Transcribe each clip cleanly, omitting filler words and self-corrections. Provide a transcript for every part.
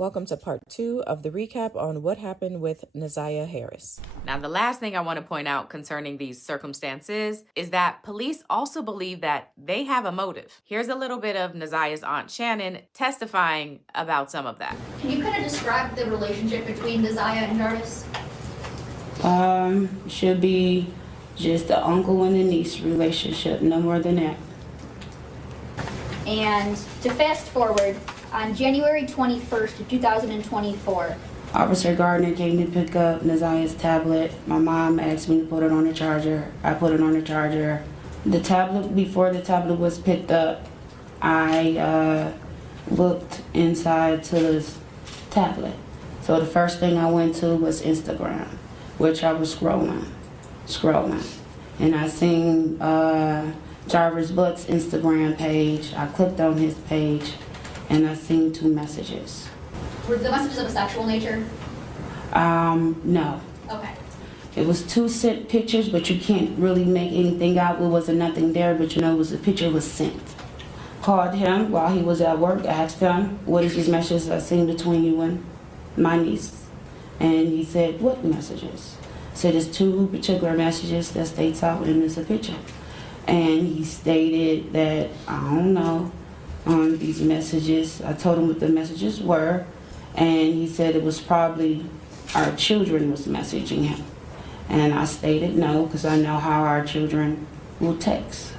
Welcome to part 2 of the recap on what happened with Naziiyah Harris. Now, the last thing I want to point out concerning these circumstances is that police also believe that they have a motive. Here's a little bit of Naziiyah's aunt Shannon testifying about some of that. Can you kind of describe the relationship between Naziiyah and Jarvis? Should be just the uncle and the niece relationship, no more than that. And to fast forward, on January 21st, 2024. Officer Gardner came to pick up Naziiyah's tablet. My mom asked me to put it on the charger. I put it on the charger. The tablet, before the tablet was picked up, I looked inside to this tablet. So the first thing I went to was Instagram, which I was scrolling. And I seen Jarvis Butt's Instagram page. I clicked on his page. And I seen 2 messages. Were the messages of a sexual nature? No. Okay. It was 2 sent pictures, but you can't really make anything out. It wasn't nothing there, but you know, it was a picture was sent. Called him while he was at work, asked him, what is these messages I seen between you and my niece? And he said, what messages? Said it's 2 particular messages that states out and it's a picture. And he stated that, I don't know, on these messages. I told him what the messages were, and he said it was probably our children was messaging him. And I stated no, because I know how our children will text.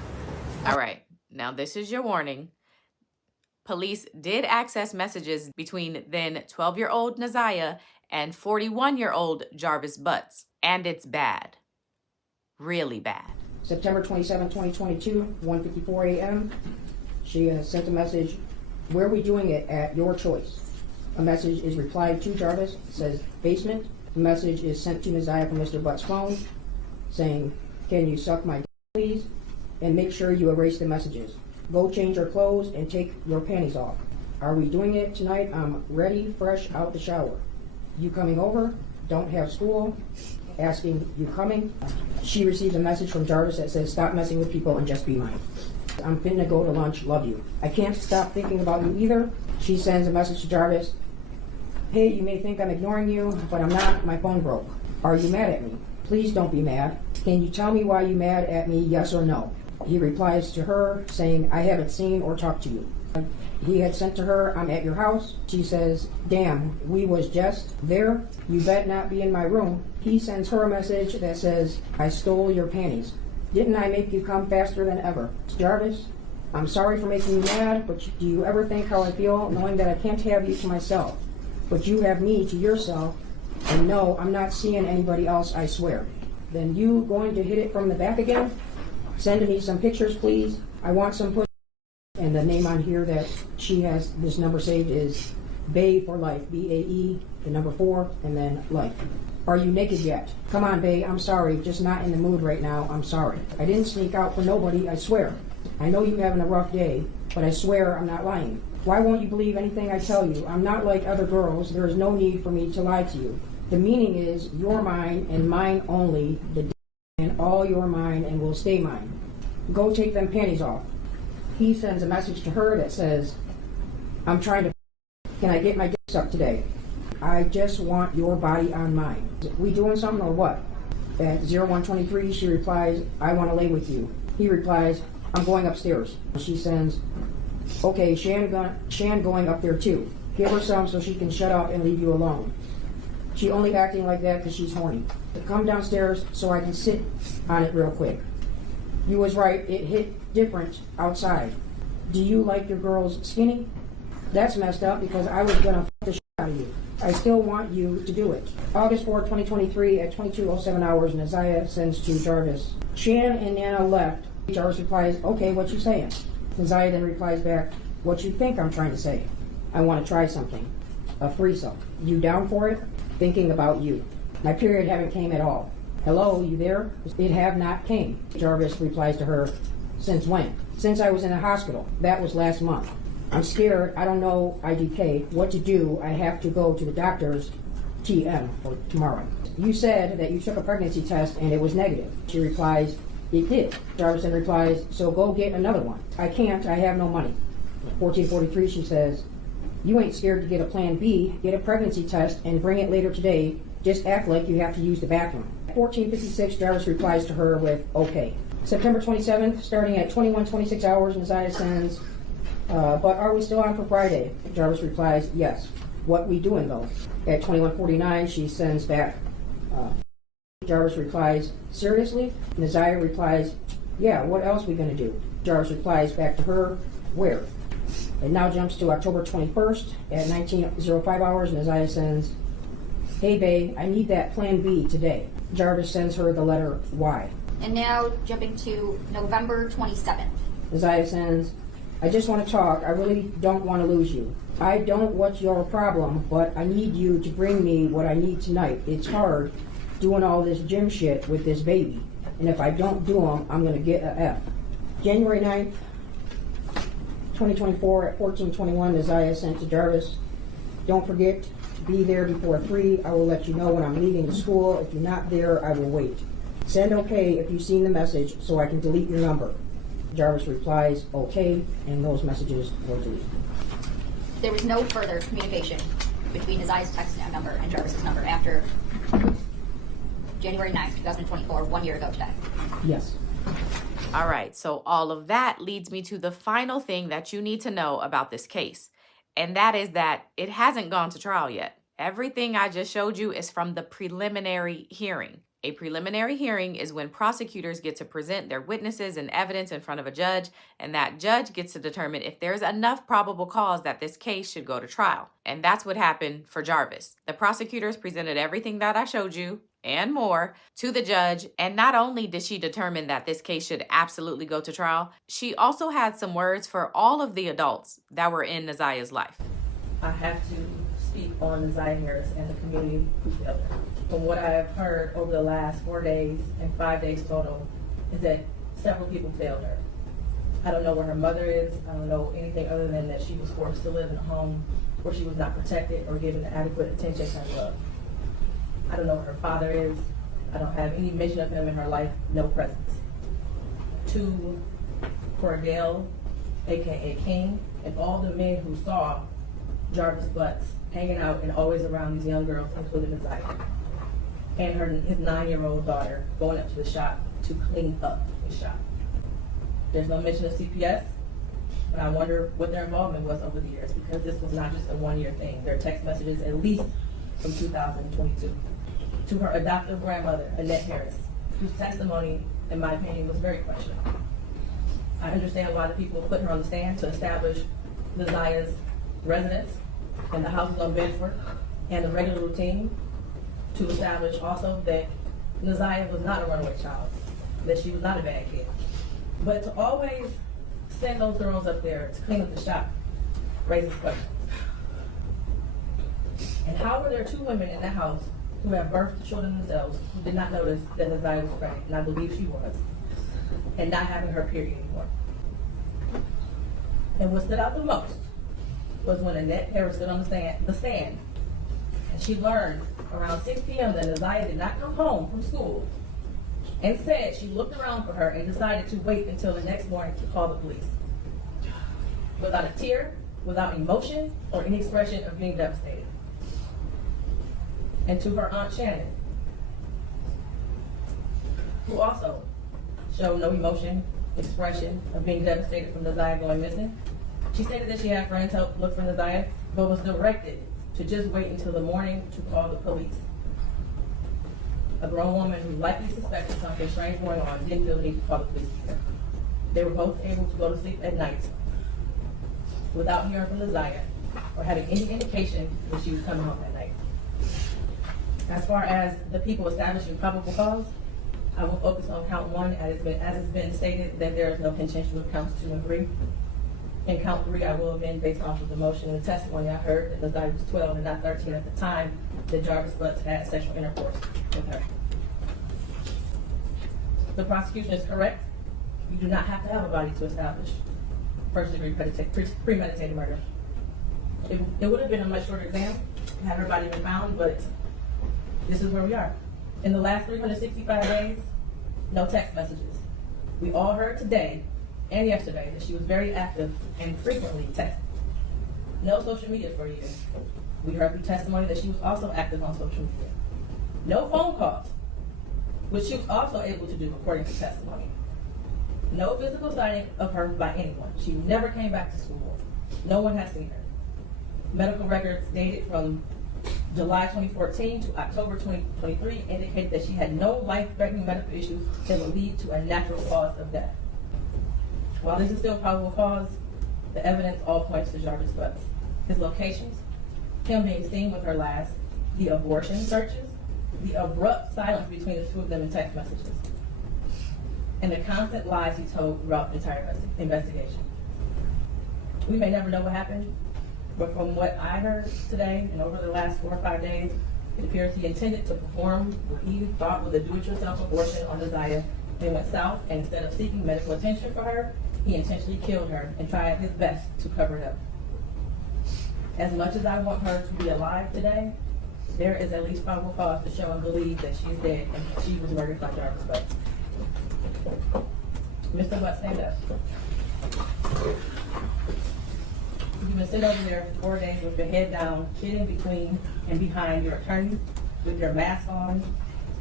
All right, now this is your warning. Police did access messages between then 12-year-old Naziiyah and 41-year-old Jarvis Butts, and it's bad. Really bad. September 27, 2022, 1:54 a.m. She sent a message, where are we doing it at your choice? A message is replied to Jarvis, it says basement. The message is sent to Naziiyah from Mr. Butt's phone, saying, can you suck my d please? And make sure you erase the messages. Go change your clothes and take your panties off. Are we doing it tonight? I'm ready, fresh out the shower. You coming over? Don't have school. Asking, you coming? She receives a message from Jarvis that says, stop messing with people and just be mine. I'm finna go to lunch, love you. I can't stop thinking about you either. She sends a message to Jarvis. Hey, you may think I'm ignoring you, but I'm not. My phone broke. Are you mad at me? Please don't be mad. Can you tell me why you mad at me, yes or no? He replies to her saying, I haven't seen or talked to you. He had sent to her, I'm at your house. She says, damn, we was just there. You bet not be in my room. He sends her a message that says, I stole your panties. Didn't I make you come faster than ever? Jarvis, I'm sorry for making you mad, but do you ever think how I feel knowing that I can't have you to myself? But you have me to yourself, and no, I'm not seeing anybody else, I swear. Then you going to hit it from the back again? Send me some pictures, please. I want some pussy. And the name on here that she has this number saved is Bae for life, B-A-E, the number 4, and then life. Are you naked yet? Come on, babe, I'm sorry, just not in the mood right now, I'm sorry. I didn't sneak out for nobody, I swear. I know you're having a rough day, but I swear I'm not lying. Why won't you believe anything I tell you? I'm not like other girls, there is no need for me to lie to you. The meaning is, you're mine and mine only, the d and all you're mine and will stay mine. Go take them panties off. He sends a message to her that says, I'm trying to can I get my dick sucked today? I just want your body on mine. We doing something or what? At 0123, she replies, I want to lay with you. He replies, I'm going upstairs. She sends, okay, Shan going up there too. Give her some so she can shut up and leave you alone. She only acting like that because she's horny. Come downstairs so I can sit on it real quick. You was right, it hit different outside. Do you like your girls skinny? That's messed up because I was gonna f the shit out of you. I still want you to do it. August 4, 2023 at 22:07 hours, Naziiyah sends to Jarvis. Shan and Nana left. Jarvis replies, okay, what you saying? Naziiyah then replies back, what you think I'm trying to say? I want to try something. A threesome. You down for it? Thinking about you. My period haven't came at all. Hello, you there? It have not came. Jarvis replies to her, since when? Since I was in the hospital. That was last month. I'm scared, I don't know IDK, what to do, I have to go to the doctor's TM for tomorrow. You said that you took a pregnancy test and it was negative. She replies, it did. Jarvis then replies, so go get another one. I can't, I have no money. 1443, she says, You ain't scared to get a plan B, get a pregnancy test, and bring it later today. Just act like you have to use the bathroom. 14:56, Jarvis replies to her with, okay. September 27th, starting at 21:26 hours, Naziah sends, but are we still on for Friday? Jarvis replies, yes. What we doing though? At 21:49, she sends back, Jarvis replies, seriously? Naziah replies, yeah, what else we gonna do? Jarvis replies back to her, where? It now jumps to October 21st at 19:05 hours. Naziah sends, hey babe, I need that plan B today. Jarvis sends her the letter Y. And now jumping to November 27th. Naziah sends, I just want to talk. I really don't want to lose you. I don't what's your problem, but I need you to bring me what I need tonight. It's hard doing all this gym shit with this baby. And if I don't do them, I'm going to get a F. January 9th, 2024 at 14:21, Naziah sent to Jarvis, don't forget to be there before 3. I will let you know when I'm leaving the school. If you're not there, I will wait. Send okay if you've seen the message so I can delete your number. Jarvis replies, okay, and those messages were deleted. There was no further communication between Naziah's text number and Jarvis's number after January 9th, 2024, 1 year ago today. Yes. All right, so all of that leads me to the final thing that you need to know about this case, and that is that it hasn't gone to trial yet. Everything I just showed you is from the preliminary hearing. A preliminary hearing is when prosecutors get to present their witnesses and evidence in front of a judge, and that judge gets to determine if there's enough probable cause that this case should go to trial. And that's what happened for Jarvis. The prosecutors presented everything that I showed you and more to the judge, and not only did she determine that this case should absolutely go to trial, she also had some words for all of the adults that were in Naziah's life. I have to speak on Naziah Harris and the community who failed her. From what I have heard over the last 4 days and 5 days total is that several people failed her. I don't know where her mother is. I don't know anything other than that she was forced to live in a home where she was not protected or given adequate attention and love. I don't know where her father is. I don't have any mention of him in her life, no presence. To Cordell, AKA King, and all the men who saw Jarvis Butts hanging out and always around these young girls, including Naziah, and his 9-year-old daughter going up to the shop to clean up the shop. There's no mention of CPS, but I wonder what their involvement was over the years, because this was not just a 1-year thing. There are text messages at least from 2022. To her adoptive grandmother, Annette Harris, whose testimony, in my opinion, was very questionable. I understand why the people put her on the stand to establish Naziah's residence and the houses on Bedford and the regular routine, to establish also that Naziah was not a runaway child, that she was not a bad kid. But to always send those girls up there to clean up the shop raises questions. And how were there 2 women in that house who have birthed children themselves who did not notice that Naziah was pregnant, and I believe she was, and not having her period anymore? And what stood out the most was when Annette Harris stood on the stand, and she learned around 6 p.m. that Naziah did not come home from school, and said she looked around for her and decided to wait until the next morning to call the police. Without a tear, without emotion, or any expression of being devastated. And to her Aunt Shannon, who also showed no emotion, expression of being devastated from Naziah going missing. She stated that she had friends help look for Naziah, but was directed to just wait until the morning to call the police. A grown woman who likely suspected something strange going on didn't feel the need to call the police either. They were both able to go to sleep at night without hearing from Naziah or having any indication that she was coming home that night. As far as the people establishing probable cause, I will focus on count 1 as it's been stated that there is no contention with counts 2 and 3. In count 3, I will amend based off of the motion and the testimony I heard that Naziah was 12 and not 13 at the time that Jarvis Butts had sexual intercourse with her. The prosecution is correct. You do not have to have a body to establish first-degree premeditated murder. It would have been a much shorter exam had her body been found, but this is where we are. In the last 365 days, no text messages. We all heard today and yesterday that she was very active and frequently texting. No social media for a year. We heard through testimony that she was also active on social media. No phone calls, which she was also able to do according to testimony. No physical sighting of her by anyone. She never came back to school. No one has seen her. Medical records dated from July 2014 to October 2023 indicate that she had no life-threatening medical issues that would lead to a natural cause of death. While this is still probable cause, the evidence all points to Jarvis Butts. His locations, him being seen with her last, the abortion searches, the abrupt silence between the two of them in text messages, and the constant lies he told throughout the entire investigation. We may never know what happened, but from what I heard today and over the last 4 or 5 days, it appears he intended to perform what he thought was a do-it-yourself abortion on Naziah and went south, and instead of seeking medical attention for her, he intentionally killed her and tried his best to cover it up. As much as I want her to be alive today, there is at least probable cause to show and believe that she's dead and she was murdered by Jarvis Butts. Mr. Butts, stand up. You've been sitting over there for 4 days with your head down, sitting between and behind your attorney with your mask on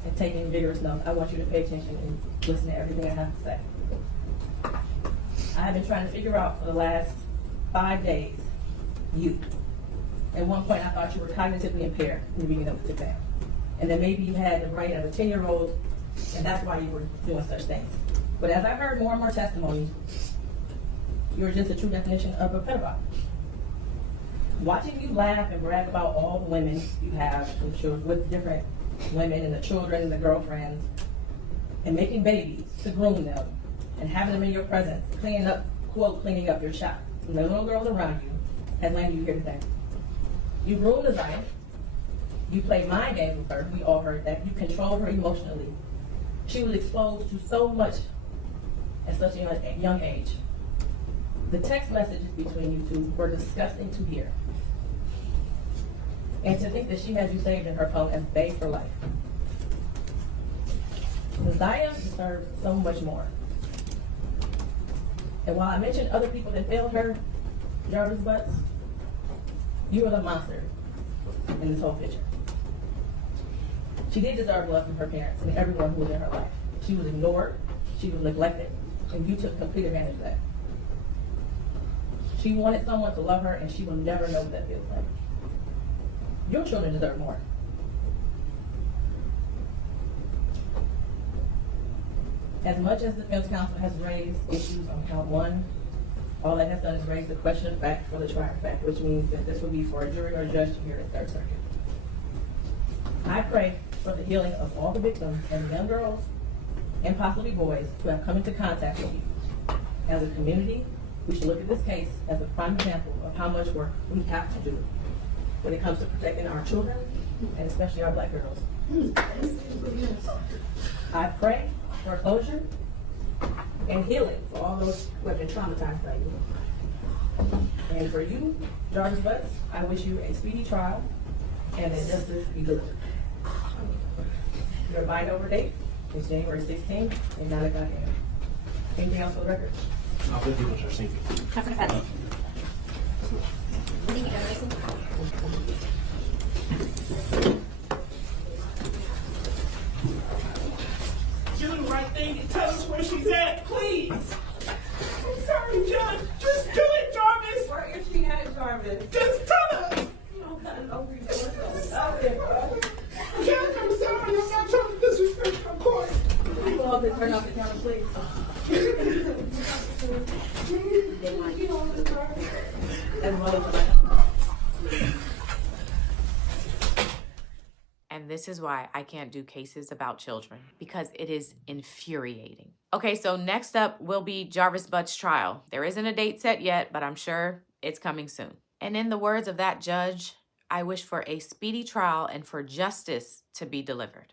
and taking vigorous notes. I want you to pay attention and listen to everything I have to say. I have been trying to figure out for the last 5 days, you. At one point, I thought you were cognitively impaired in the beginning of this exam. And then maybe you had the brain of a 10-year-old, and that's why you were doing such things. But as I heard more and more testimony, you're just a true definition of a pedophile. Watching you laugh and brag about all the women you have with different women and the children and the girlfriends, and making babies to groom them, and having them in your presence, cleaning up your shop, and the little girls around you, has landed you here today. You groomed Naziah. You played mind games with her. We all heard that. You controlled her emotionally. She was exposed to so much at such a young age. The text messages between you two were disgusting to hear. And to think that she had you saved in her phone as bae for life. Naziah deserves so much more. And while I mentioned other people that failed her, Jarvis Butts, you are the monster in this whole picture. She did deserve love from her parents and everyone who was in her life. She was ignored, she was neglected, and you took complete advantage of that. She wanted someone to love her, and she will never know what that feels like. Your children deserve more. As much as the defense counsel has raised issues on count 1, all that has done is raise the question of fact for the trier of fact, which means that this will be for a jury or a judge to hear at Third Circuit. I pray for the healing of all the victims and young girls and possibly boys who have come into contact with you. As a community, we should look at this case as a prime example of how much work we have to do when it comes to protecting our children and especially our Black girls. I pray for closure and healing for all those who have been traumatized by you. And for you, Jarvis Butts, I wish you a speedy trial and that justice be delivered. Your bind over date is January 16th at 9 o'clock a.m. Anything else for the record? Thank you, Do the right thing and tell us where she's at, please. I'm sorry, Judge. Just do it, Jarvis. Where is she at, Jarvis? Just tell us. You don't got no Judge, I'm sorry. I'm not trying to disrespect your court. People all to turn off the camera, please. And this is why I can't do cases about children, because it is infuriating. Okay, so next up will be Jarvis Butts' trial. There isn't a date set yet, but I'm sure it's coming soon. And in the words of that judge, I wish for a speedy trial and for justice to be delivered.